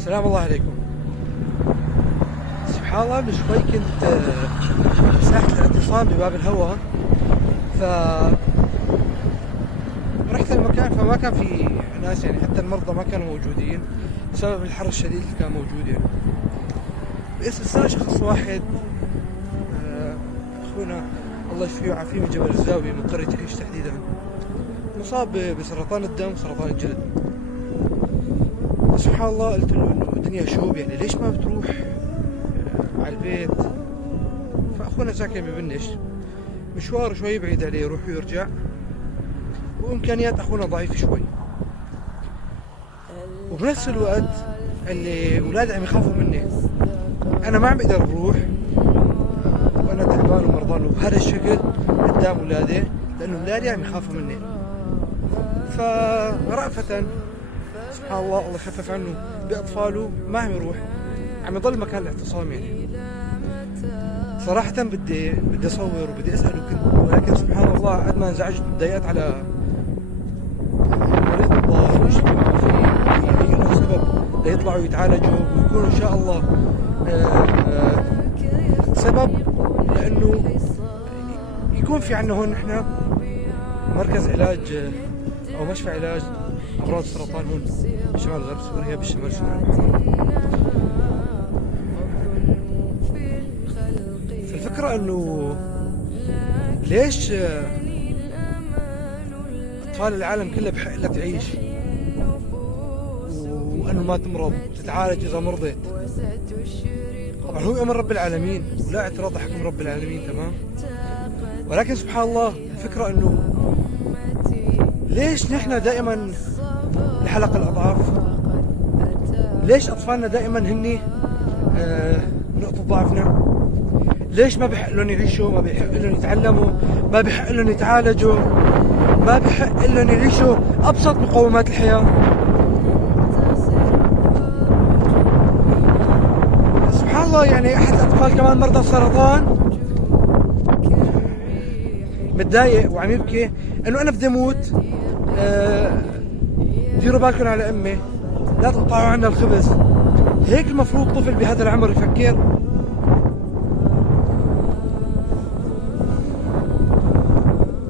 السلام الله عليكم. سبحان الله، من شوي كنت بساحة الاعتصام بباب الهوى، ف رحت المكان فما كان في ناس، يعني حتى المرضى ما كانوا موجودين بسبب الحر الشديد اللي كان موجود يعني. بس استنى شخص واحد، اخونا الله يشفيه ويعافيه من جبل الزاوية من قرية حيش تحديدا، مصاب بسرطان الدم وسرطان الجلد. سبحان الله، قلت له انه الدنيا شوب، يعني ليش ما بتروح على البيت؟ فاخونا ساكن ببنش، مشوار شوي بعيد عليه، يروح ويرجع، وامكانيات اخونا ضعيفة شوي، وبنفس الوقت اللي اولادي عم يخافوا مني، انا ما عم بقدر اروح وانا تعبان ومرضان وبهذا الشكل قدام اولادي، لانه اولادي عم يخافوا مني. فرأفة سبحان الله، الله يخفف عنه بأطفاله، ما عم يروح، عم يضل مكان الاعتصام. يعني صراحة بدي أصور وبدي أسأل وكنت، ولكن سبحان الله قد ما انزعجت وتضايقت على مريض الله ويشفي ويعافيه، في له سبب ليطلعوا يتعالجوا ويكونوا إن شاء الله سبب لأنه يكون في عنا هون نحن مركز علاج أو مشفى علاج أمراض السرطان هون بشمال غرب سوريا، بالشمال شمال الحرم. فالفكرة إنه ليش أطفال العالم كلها بحق لها تعيش، وأنه ما تمرض تتعالج إذا مرضت. طبعا هو أمر رب العالمين ولا اعتراض حكم رب العالمين، تمام، ولكن سبحان الله الفكرة إنه ليش نحن دائما لحلق الأضعاف؟ ليش أطفالنا دائما هني نقطة ضعفنا؟ ليش ما بحق لهم يعيشوا؟ ما بحق لهم يتعلموا؟ ما بحق لهم يتعالجوا؟ ما بحق لهم يعيشوا أبسط مقومات الحياة؟ سبحان الله، يعني أحد الأطفال كمان مرضى السرطان متضايق وعم يبكي إنه أنا بدي أموت، ديروا بالكم على أمي، لا تقطعوا عنا الخبز. هيك المفروض طفل بهذا العمر يفكر؟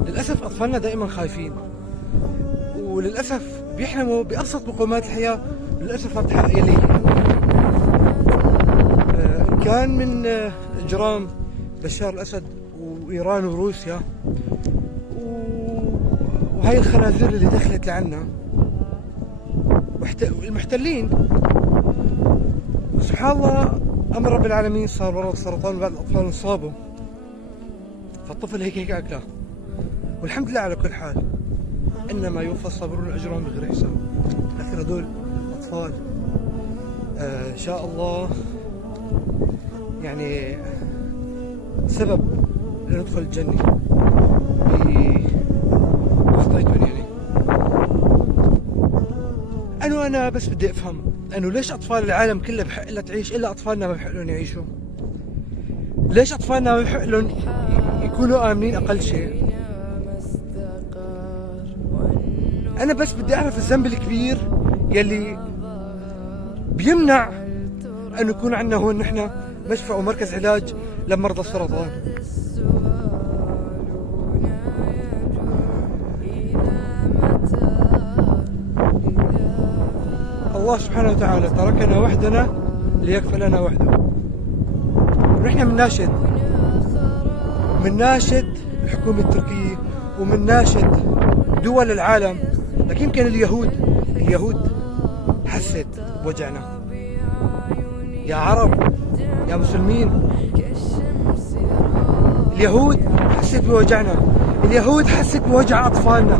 للأسف أطفالنا دائما خايفين، وللأسف بيحلموا بأبسط مقومات الحياة، للأسف ما بتحقق يلي كان من إجرام بشار الأسد وإيران وروسيا وهي الخنازير اللي دخلت لعنا المحتلين. سبحان الله، أمر رب العالمين صار مرض السرطان وبعض الأطفال انصابوا، فالطفل هيك أكله، والحمد لله على كل حال. إنما يوفى الصابرون أجرهم بغير حساب. لكن هذول أطفال إن شاء الله يعني سبب لندخل الجنة بخطيتهم. يعني أنا بس بدي أفهم أنه ليش أطفال العالم كله بحق لها تعيش إلا أطفالنا ما بحق لهم يعيشوا؟ ليش أطفالنا ما بحق لهم يكونوا آمنين أقل شيء؟ أنا بس بدي أعرف الذنب الكبير يلي بيمنع أن يكون عندنا هون نحن مشفى ومركز علاج لمرضى السرطان. الله سبحانه وتعالى تركنا وحدنا ليكفلنا وحده. ونحن من ناشد الحكومة التركية ومن ناشد دول العالم، لكن يمكن اليهود حست بوجعنا. يا عرب يا مسلمين، اليهود حست بوجعنا، اليهود حست بوجع أطفالنا.